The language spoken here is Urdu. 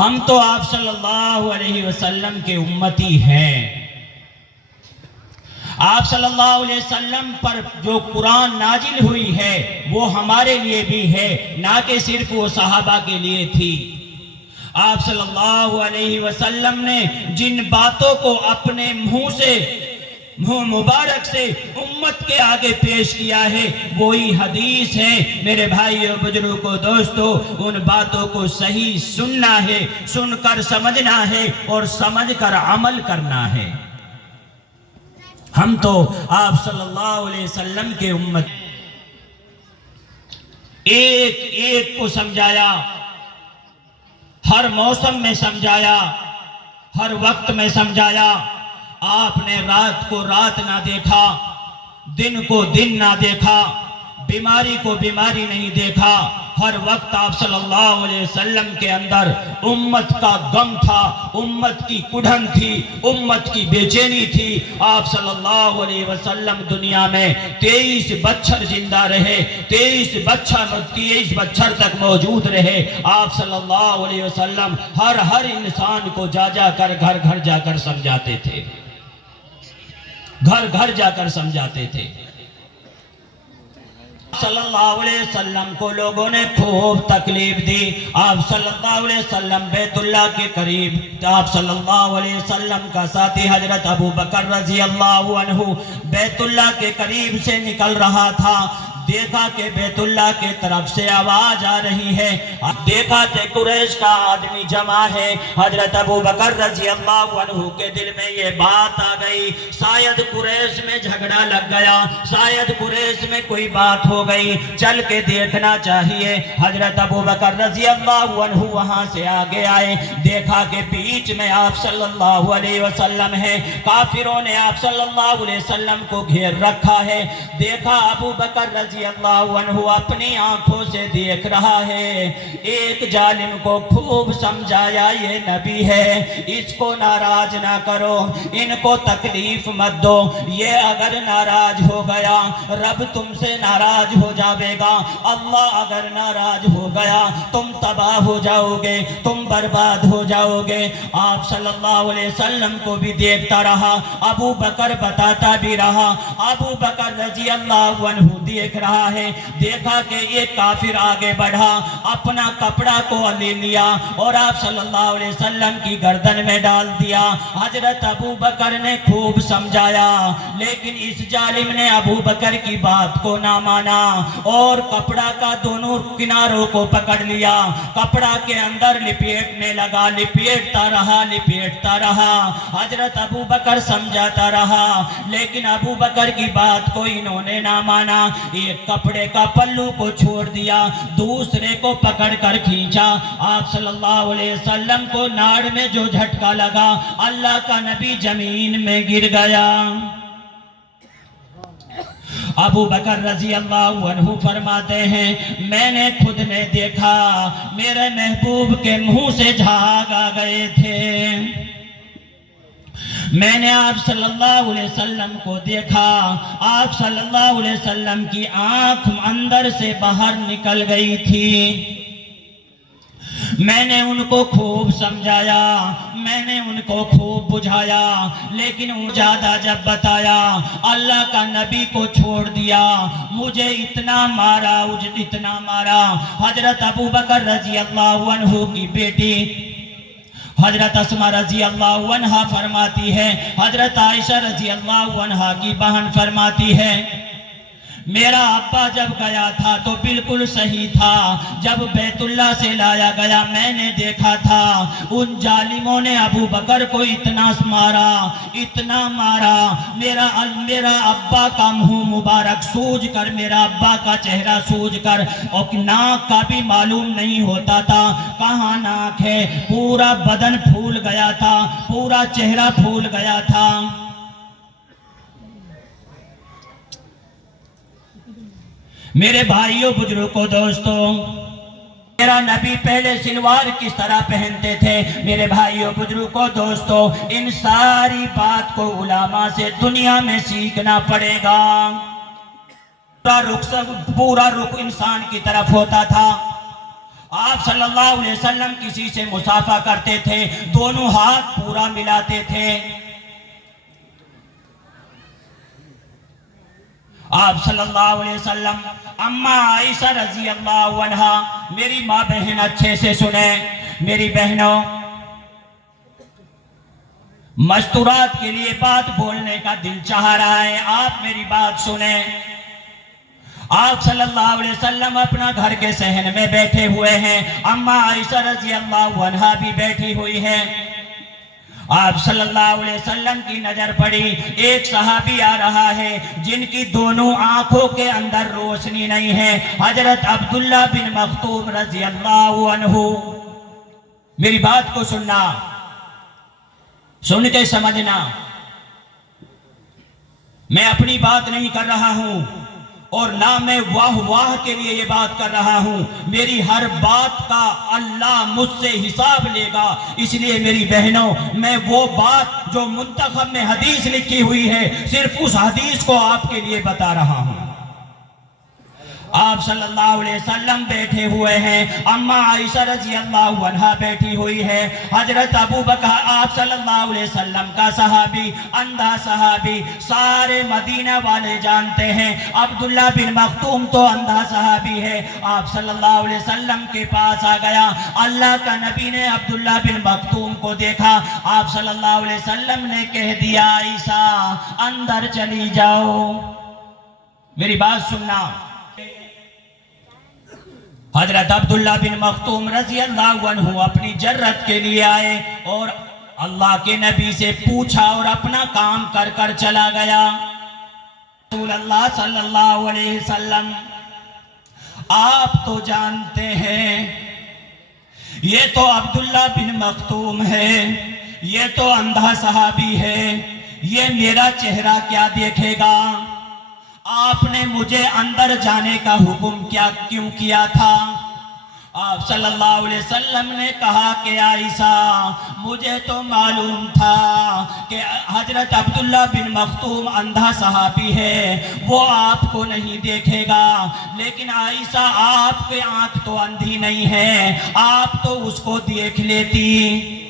ہم تو آپ صلی اللہ علیہ وسلم کے امتی ہیں۔ آپ صلی اللہ علیہ وسلم پر جو قرآن نازل ہوئی ہے وہ ہمارے لیے بھی ہے، نہ کہ صرف وہ صحابہ کے لیے تھی۔ آپ صلی اللہ علیہ وسلم نے جن باتوں کو اپنے منہ مبارک سے امت کے آگے پیش کیا ہے وہی حدیث ہے۔ میرے بھائیو، بزرگوں، دوستو، ان باتوں کو صحیح سننا ہے، سن کر سمجھنا ہے اور سمجھ کر عمل کرنا ہے۔ ہم تو آپ صلی اللہ علیہ وسلم کے امت، ایک ایک کو سمجھایا، ہر موسم میں سمجھایا، ہر وقت میں سمجھایا۔ آپ نے رات کو رات نہ دیکھا، دن کو دن نہ دیکھا، بیماری کو بیماری نہیں دیکھا۔ ہر وقت آپ صلی اللہ علیہ وسلم کے اندر امت کا غم تھا، امت کی کڑھن تھی، امت کی بے چینی تھی۔ آپ صلی اللہ علیہ وسلم دنیا میں 23 بچھر زندہ رہے، 23 بچھر تک موجود رہے۔ آپ صلی اللہ علیہ وسلم ہر انسان کو جا کر گھر جا کر سمجھاتے تھے، گھر جا کر سمجھاتے تھے۔ صلی اللہ علیہ وسلم کو لوگوں نے خوب تکلیف دی۔ آپ صلی اللہ علیہ وسلم بیت اللہ کے قریب، آپ صلی اللہ علیہ وسلم کا ساتھی حضرت ابو بکر رضی اللہ عنہ بیت اللہ کے قریب سے نکل رہا تھا۔ دیکھا کہ بیت اللہ کے طرف سے آواز آ رہی ہے، دیکھا کہ قریش کا آدمی جمع ہے۔ حضرت ابو بکر رضی اللہ عنہ کے دل میں یہ بات آ گئی، شاید قریش میں جھگڑا لگ گیا، شاید قریش میں کوئی بات ہو گئی، چل کے دیکھنا چاہیے۔ حضرت ابو بکر رضی اللہ عنہ وہاں سے آگے آئے، دیکھا کہ بیچ میں آپ صلی اللہ علیہ وسلم ہے، کافروں نے آپ صلی اللہ علیہ وسلم کو گھیر رکھا ہے۔ دیکھا ابو بکر رضی اللہ عنہ اپنی آنکھوں سے دیکھ رہا ہے۔ ایک ظالم کو خوب سمجھایا، یہ نبی ہے، اس کو ناراض نہ کرو، ان کو تکلیف مت دو، یہ اگر ناراض ہو گیا رب تم سے ناراض ہو جاوے گا، اللہ اگر ناراض ہو گیا تم تباہ ہو جاؤ گے، تم برباد ہو جاؤ گے۔ آپ صلی اللہ علیہ وسلم کو بھی دیکھتا رہا، ابو بکر بتاتا بھی رہا۔ ابو بکر رضی اللہ عنہ دیکھ رہا ہے، دیکھا کہ یہ کافر آگے بڑھا، اپنا کپڑا کو لے لیا اور آپ صلی اللہ علیہ وسلم کی گردن میں ڈال دیا۔ حضرت ابو بکر نے خوب سمجھایا، لیکن اس ظالم نے ابو بکر کی بات کو نہ مانا اور کپڑا کا دونوں کناروں کو پکڑ لیا، کپڑا کے اندر لپیٹنے لگا، لپیٹتا رہا۔ حضرت ابو بکر سمجھاتا رہا، لیکن ابو بکر کی بات کو انہوں نے نہ مانا۔ ایک کپڑے کا پلو کو چھوڑ دیا، دوسرے کو پکڑ کر کھینچا۔ آپ صلی اللہ علیہ وسلم کو ناڑ میں جو جھٹکا لگا، اللہ کا نبی زمین میں گر گیا۔ ابو بکر رضی اللہ عنہ فرماتے ہیں، میں نے خود نے دیکھا، میرے محبوب کے منہ سے جھاگ آ گئے تھے۔ میں نے آپ صلی اللہ علیہ وسلم کو دیکھا، آپ صلی اللہ علیہ وسلم کی آنکھ اندر سے باہر نکل گئی تھی۔ میں نے ان کو خوب سمجھایا، میں نے ان کو خوب بجھایا، لیکن زیادہ جب بتایا، اللہ کا نبی کو چھوڑ دیا، مجھے اتنا مارا۔ حضرت ابو بکر رضی اللہ عنہ کی بیٹی حضرت اسماء رضی اللہ عنہ فرماتی ہے، حضرت عائشہ رضی اللہ عنہ کی بہن فرماتی ہے، میرا ابا جب گیا تھا تو بالکل صحیح تھا، جب بیت اللہ سے لایا گیا میں نے دیکھا تھا ان ظالموں نے ابو بکر کو اتنا مارا، میرا ابا کا منہ مبارک سوج کر، میرا ابا کا چہرہ سوج کر، اور ناک کا بھی معلوم نہیں ہوتا تھا کہاں ناک ہے، پورا بدن پھول گیا تھا، پورا چہرہ پھول گیا تھا۔ میرے بھائیوں، بزرگوں، دوستوں، میرا نبی پہلے سلوار کس طرح پہنتے تھے؟ میرے بھائیوں، بزرگوں، دوستوں، ان ساری بات کو علماء سے دنیا میں سیکھنا پڑے گا۔ پورا رخ انسان کی طرف ہوتا تھا، آپ صلی اللہ علیہ وسلم کسی سے مصافحہ کرتے تھے، دونوں ہاتھ پورا ملاتے تھے۔ آپ صلی اللہ علیہ وسلم، اماں عائشہ رضی اللہ عنہا، میری ماں بہن اچھے سے سنیں، میری بہنوں، مستورات کے لیے بات بولنے کا دل چاہ رہا ہے، آپ میری بات سنیں۔ آپ صلی اللہ علیہ وسلم اپنا گھر کے صحن میں بیٹھے ہوئے ہیں، اماں عائشہ رضی اللہ عنہا بھی بیٹھی ہوئی ہے۔ آپ صلی اللہ علیہ وسلم کی نظر پڑی، ایک صحابی آ رہا ہے جن کی دونوں آنکھوں کے اندر روشنی نہیں ہے، حضرت عبداللہ بن مختوم رضی اللہ عنہ۔ میری بات کو سننا، سن کے سمجھنا، میں اپنی بات نہیں کر رہا ہوں اور نہ میں واہ واہ کے لیے یہ بات کر رہا ہوں، میری ہر بات کا اللہ مجھ سے حساب لے گا۔ اس لیے میری بہنوں، میں وہ بات جو منتخب میں حدیث لکھی ہوئی ہے، صرف اس حدیث کو آپ کے لیے بتا رہا ہوں۔ آپ صلی اللہ علیہ وسلم بیٹھے ہوئے ہیں، اماں عائشہ رضی اللہ عنہا بیٹھی ہوئی ہے، حضرت ابو بکر، آپ صلی اللہ علیہ وسلم کا صحابی، اندھا صحابی، سارے مدینہ والے جانتے ہیں، عبداللہ بن مختوم تو اندھا صحابی ہے۔ آپ صلی اللہ علیہ وسلم کے پاس آ گیا، اللہ کا نبی نے عبداللہ بن مختوم کو دیکھا، آپ صلی اللہ علیہ وسلم نے کہہ دیا، عائشہ اندر چلی جاؤ۔ میری بات سننا، حضرت عبداللہ بن مختوم رضی اللہ عنہ اپنی جرت کے لیے آئے اور اللہ کے نبی سے پوچھا اور اپنا کام کر کر چلا گیا۔ رسول اللہ صلی اللہ علیہ وسلم، آپ تو جانتے ہیں یہ تو عبداللہ بن مختوم ہے، یہ تو اندھا صحابی ہے، یہ میرا چہرہ کیا دیکھے گا؟ آپ نے مجھے اندر جانے کا حکم کیوں کیا تھا؟ آپ صلی اللہ علیہ وسلم نے کہا کہ عائشہ، مجھے تو معلوم تھا کہ حضرت عبداللہ بن مختوم اندھا صحابی ہے، وہ آپ کو نہیں دیکھے گا، لیکن عائشہ آپ کے آنکھ تو اندھی نہیں ہے، آپ تو اس کو دیکھ لیتی۔